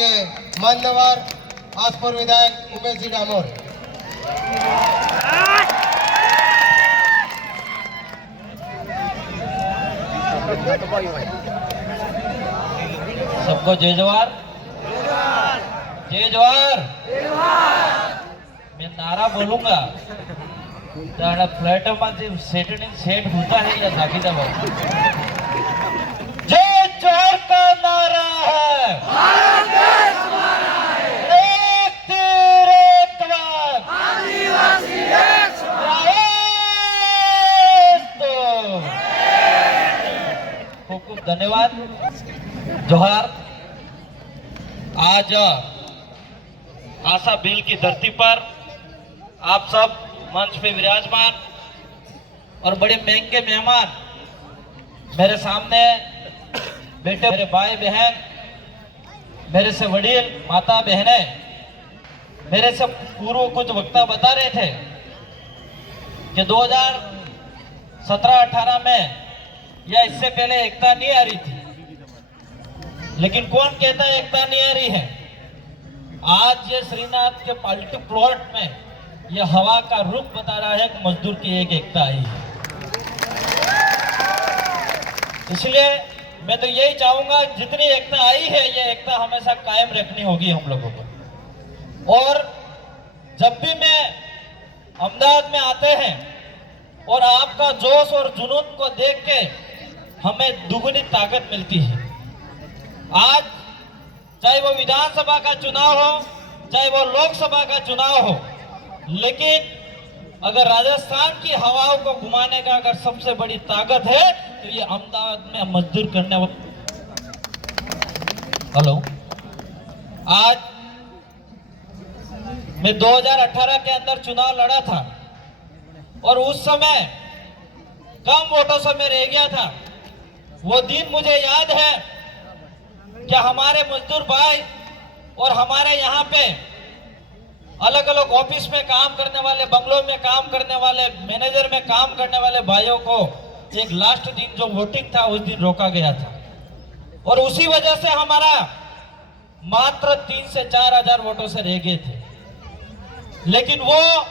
के मान्यवर आसपुर विधायक उमेश जी डामोर। सबको जय जवाहर। जय जवाहर। मैं नारा बोलूंगा त्याला फ्लॅट मध्ये सेट होता है या दाखीदाबाद। जय जवाहर का नारा है, भारत देश हमारा है, एक तीर एक तलवार, आदिवासी एक समान। खूब खूब धन्यवाद। जोहार। आज आशा बिल की धरती पर आप सब मंच पे विराजमान और बड़े महंगे मेहमान मेरे सामने बेटे, मेरे भाई बहन, मेरे से वडील माता बहनें, मेरे से पूर्व कुछ वक्ता बता रहे थे कि 2017-18 में या इससे पहले एकता नहीं आ रही थी, लेकिन कौन कहता है एकता नहीं आ रही है? आज ये श्रीनाथ के पार्टी प्लॉट में यह हवा का रुख बता रहा है कि मजदूर की एक एकता आई है। इसलिए मैं तो यही चाहूंगा जितनी एकता आई है ये एकता हमेशा कायम रखनी होगी हम लोगों को। और जब भी मैं अहमदाबाद में आते हैं और आपका जोश और जुनून को देख के हमें दुगनी ताकत मिलती है। आज चाहे वो विधानसभा का चुनाव हो, चाहे वो लोकसभा का चुनाव हो, लेकिन अगर राजस्थान की हवाओं को घुमाने का अगर सबसे बड़ी ताकत है तो ये अहमदाबाद में मजदूर करने वाले। हेलो, आज मैं 2018 के अंदर चुनाव लड़ा था और उस समय कम वोटों से मैं रह गया था। वो दिन मुझे याद है कि हमारे मजदूर भाई और हमारे यहाँ पे अलग अलग ऑफिस में काम करने वाले, बंगलों में काम करने वाले, मैनेजर में काम करने वाले भाइयों को एक लास्ट दिन जो वोटिंग था उस दिन रोका गया था और उसी वजह से हमारा मात्र 3 से 4 हजार वोटों से रह गए थे। लेकिन वो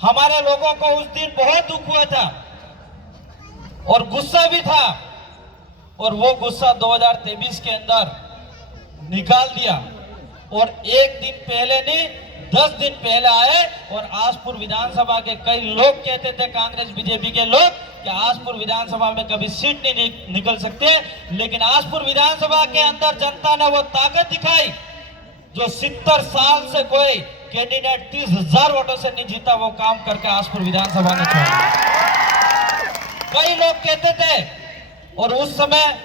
हमारे लोगों को उस दिन बहुत दुख हुआ था और गुस्सा भी था और वो गुस्सा 2023 के अंदर निकाल दिया और एक दिन पहले नहीं 10 दिन पहले आए और आसपुर विधानसभा के कई लोग कहते थे, कांग्रेस बीजेपी के लोग, कि आसपुर विधानसभा में कभी सीट नहीं निकल सकते, लेकिन आसपुर विधानसभा के अंदर जनता ने वो ताकत दिखाई जो 70 साल से कोई कैंडिडेट 30,000 वोटों से नहीं जीता, वो काम करके आसपुर विधानसभा ने छोड़ा। कई लोग कहते थे और उस समय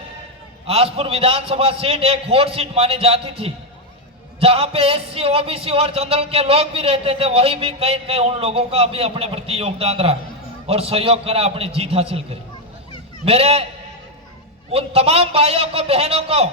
आसपुर विधानसभा सीट एक हॉट सीट मानी जाती थी, जहां पे एससी, ओबीसी और जनरल के लोग भी रहते थे। वही भी कई उन लोगों का भी अपने प्रति योगदान रहा और सहयोग करा, अपनी जीत हासिल करी। मेरे उन तमाम भाइयों को, बहनों को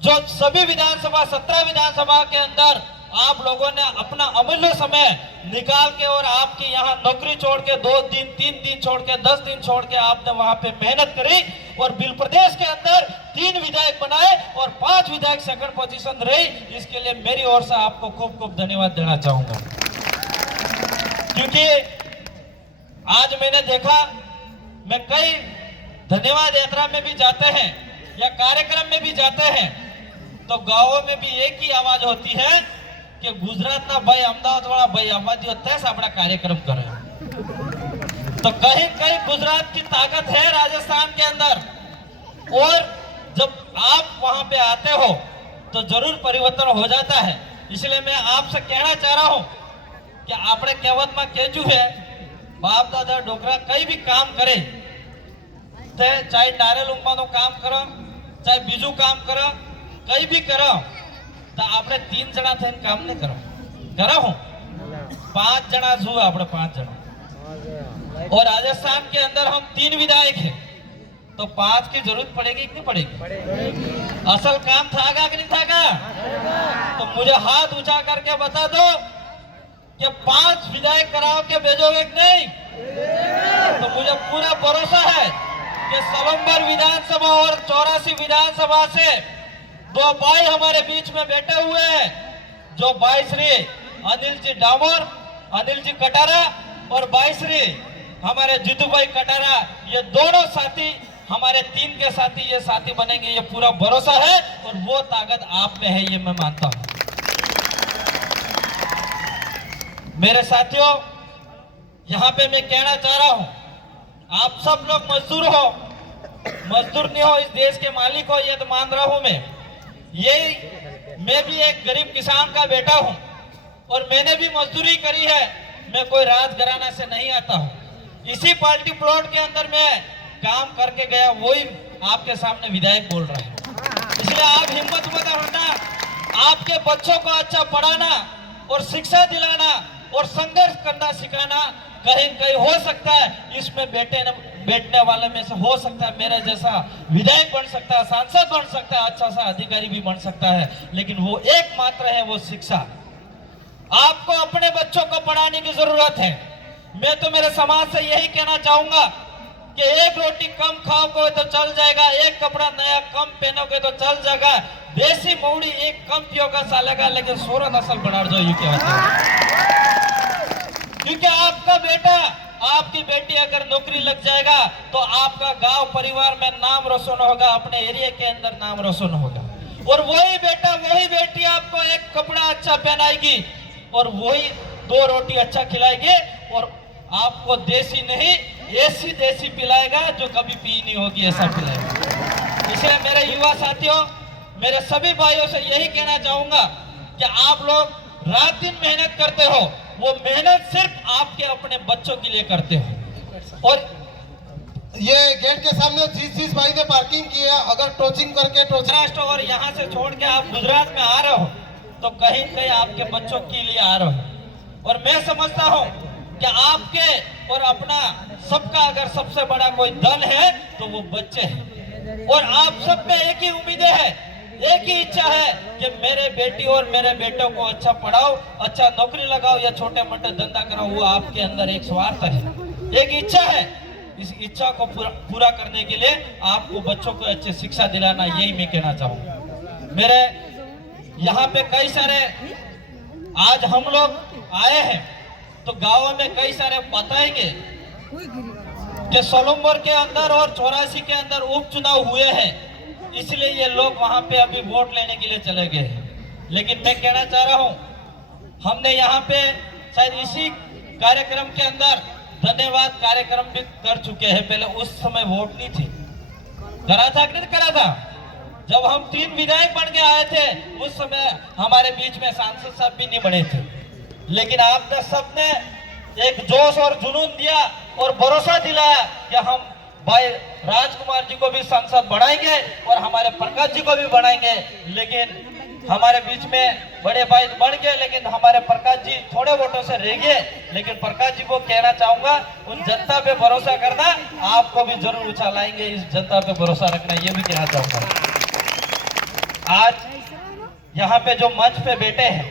जो सभी विधानसभा 17 विधानसभा के अंदर आप लोगों ने अपना अमूल्य समय निकाल के और आपकी यहाँ नौकरी छोड़ के 2 दिन 3 दिन छोड़ के 10 दिन छोड़ के आपने वहां पे मेहनत करी और बिल प्रदेश के अंदर 3 विधायक बनाए और 5 विधायक सेकंड पोजीशन रही। इसके लिए मेरी ओर से आपको खूब खूब धन्यवाद देना चाहूंगा, क्योंकि आज मैंने देखा, मैं कई धन्यवाद यात्रा में भी जाते हैं या कार्यक्रम में भी जाते हैं तो गांवों में भी एक ही आवाज होती है कि गुजरात ना भाई अहमदाबाद वाला भाई आबादी होता है अपना कार्यक्रम करे। तो कहीं कहीं गुजरात की ताकत है राजस्थान के अंदर और जब आप वहां पे आते हो तो जरूर परिवर्तन हो जाता है। इसलिए मैं आपसे कहना चाह रहा हूं कि आपने कहेवत में कहजू है, बाप दादा डोकरा कई भी काम करे, चाहे नारियल उंगવાનું काम करो, चाहे बीजू काम करो, कई भी करो, तो આપણે 3 જણા થઈને કામ નહીં કરો હું 5 જણા છું, આપણે 5 જણા और राजस्थान के अंदर हम 3 विधायक हैं तो 5 की जरूरत पड़ेगी कि नहीं पड़ेगी? असल काम थागा कि नहीं थागा? तो मुझे हाथ ऊंचा करके बता दो कि 5 विधायक कराओ के भेजोगे कि नहीं? तो मुझे पूरा भरोसा है कि सलम्बर विधानसभा और 84 विधानसभा से दो भाई हमारे बीच में बैठे हुए हैं, जो भाई श्री अनिल जी डामोर, अनिल जी कटारा और भाई श्री हमारे जीतू भाई कटारा, ये दोनों साथी हमारे टीम के साथी, ये साथी बनेंगे, ये पूरा भरोसा है और वो ताकत आप में है, ये मैं मानता हूं। मेरे साथियों, यहां पे मैं कहना चाह रहा हूं, आप सब लोग मजदूर हो, मजदूर नहीं हो, इस देश के मालिक हो, ये तो मान रहा हूं मैं भी एक गरीब किसान का बेटा हूं और मैंने भी मजदूरी करी है। मैं कोई राजघराना से नहीं आता हूं। इसी पार्टी प्लॉट के अंदर मैं काम करके गया, वही आपके सामने विधायक बोल रहा है। इसलिए आप हिम्मत मत हारना, आपके बच्चों को अच्छा पढ़ाना और शिक्षा दिलाना और संघर्ष करना सिखाना कहीं कहीं हो सकता है, इसमें बैठने वाले में से हो सकता है मेरे जैसा विधायक बन सकता है, सांसद बन सकता है, अच्छा सा अधिकारी भी बन सकता है, लेकिन वो एकमात्र है, वो शिक्षा। आपको अपने बच्चों को पढ़ाने की जरूरत है। मैं तो मेरे समाज से यही कहना चाहूंगा कि एक रोटी कम खाओगे तो चल जाएगा, एक कपड़ा नया कम पहनोगे तो चल जाएगा, देसी मौड़ी एक कम पियोगा सालेगा, लेकिन 16 नस्ल बना दो, ये क्या क्योंकि आपका बेटा, आपकी बेटी अगर नौकरी लग जाएगा तो आपका गांव परिवार में नाम रोशन होगा, अपने एरिया के अंदर नाम रोशन होगा, और वही बेटा वही बेटी आपको एक कपड़ा अच्छा पहनाएगी और वही 2 रोटी अच्छा खिलाएगी और आपको देसी नहीं ऐसी देसी पिलाएगा जो कभी पी नहीं होगी, ऐसा पिलाएगा। इसलिए मेरे युवा साथियों, मेरे सभी भाइयों से यही कहना चाहूंगा कि आप लोग रात दिन मेहनत करते हो, वो मेहनत सिर्फ आपके अपने बच्चों के लिए करते हो। और ये गेट के सामने जिस भाई ने पार्किंग की है, अगर टोचिंग करके महाराष्ट्र और यहाँ से छोड़ के आप गुजरात में आ रहे हो तो कहीं कहीं आपके बच्चों के लिए आ रहे हो। और मैं समझता हूँ कि आपके और अपना सबका अगर सबसे बड़ा कोई दल है तो वो बच्चे हैं, और आप सब में एक ही उम्मीदें हैं, एक ही इच्छा है कि मेरे बेटी और मेरे बेटों को अच्छा पढ़ाओ, अच्छा नौकरी लगाओ या छोटे मोटे धंधा कराओ। वो आपके अंदर एक स्वार्थ है, एक इच्छा है। इस इच्छा को पूरा करने के लिए आपको बच्चों को अच्छी शिक्षा दिलाना, यही मैं कहना चाहूंगा। मेरे यहाँ पे कई सारे आज हम लोग आए हैं तो गाँव में कई सारे बताएंगे कि सोलंबर के अंदर और 84 के अंदर उपचुनाव हुए हैं, इसलिए ये लोग वहां पे अभी वोट लेने के लिए चले गए हैं। लेकिन मैं कहना चाह रहा हूं, हमने यहाँ पे शायद इसी कार्यक्रम के अंदर धन्यवाद कार्यक्रम भी कर चुके हैं। पहले उस समय वोट नहीं थी, करा था कि नहीं करा था? जब हम 3 विधायक बन के आए थे उस समय हमारे बीच में सांसद साहब भी नहीं बने थे, लेकिन आपने सबने एक जोश और जुनून दिया और भरोसा दिलाया कि हम भाई राजकुमार जी को भी सांसद बनाएंगे और हमारे प्रकाश जी को भी बनाएंगे। लेकिन हमारे बीच में बड़े भाई बन गए, लेकिन हमारे प्रकाश जी थोड़े वोटों से रह गए। लेकिन प्रकाश जी को कहना चाहूंगा, उन जनता पे भरोसा करना, आपको भी जरूर ऊंचा लाएंगे, इस जनता पे भरोसा रखना, ये भी कहना चाहूंगा। आज यहाँ पे जो मंच पे बैठे हैं,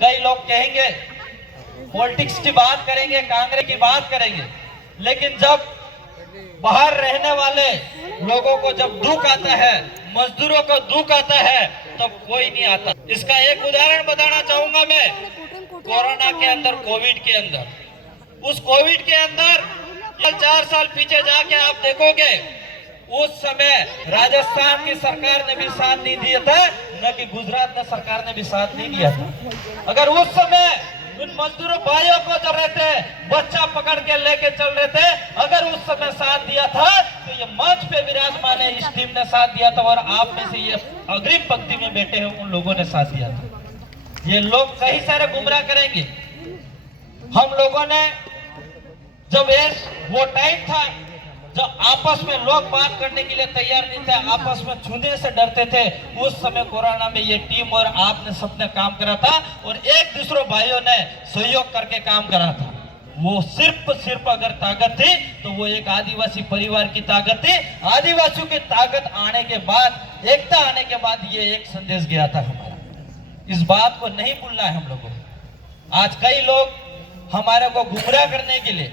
कई लोग कहेंगे पॉलिटिक्स की बात करेंगे, कांग्रेस की बात करेंगे, लेकिन जब बाहर रहने वाले लोगों को जब दुख आता है, मजदूरों को दुख आता है, तब कोई नहीं आता। इसका एक उदाहरण बताना चाहूंगा मैं, कोरोना के अंदर, कोविड के अंदर, उस कोविड के अंदर 4 साल पीछे जाके आप देखोगे, उस समय राजस्थान की सरकार ने भी साथ नहीं दिया था, न कि गुजरात ने सरकार ने भी साथ नहीं दिया था। अगर उस समय उन मजदूरों भाइयों को चल रहे थे, बच्चा पकड़ के लेके चल रहे थे, अगर उस समय साथ दिया था तो ये मंच पे विराजमान है, इस टीम ने साथ दिया था, और आप में से ये अग्रिम पंक्ति में बैठे हैं उन लोगों ने साथ दिया था। ये लोग कई सारे गुमराह करेंगे। हम लोगों ने जब वो टाइम था जब आपस में लोग बात करने के लिए तैयार नहीं थे, आपस में छूने से डरते थे, उस समय कोरोना में ये टीम और आपने सबने काम करा था और एक दूसरे भाइयों ने सहयोग करके काम करा था। वो सिर्फ अगर ताकत थी तो वो एक आदिवासी परिवार की ताकत थी। आदिवासियों की ताकत आने के बाद, एकता आने के बाद ये एक संदेश गया था हमारा। इस बात को नहीं भूलना है हम लोगों को। आज कई लोग हमारे को गुमराह करने के लिए,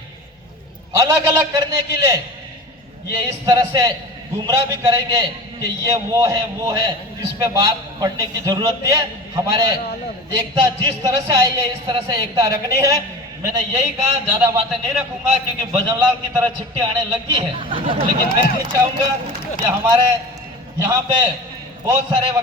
अलग अलग करने के लिए ये इस तरह से गुमराह भी करेंगे कि ये वो है, इस पे बात पढ़ने की जरूरत नहीं है। हमारे एकता जिस तरह से आई है इस तरह से एकता रखनी है। मैंने यही कहा, ज्यादा बातें नहीं रखूंगा क्योंकि भजनलाल की तरह छिट्टी आने लगी है। लेकिन मैं नहीं चाहूंगा कि हमारे यहाँ पे बहुत सारे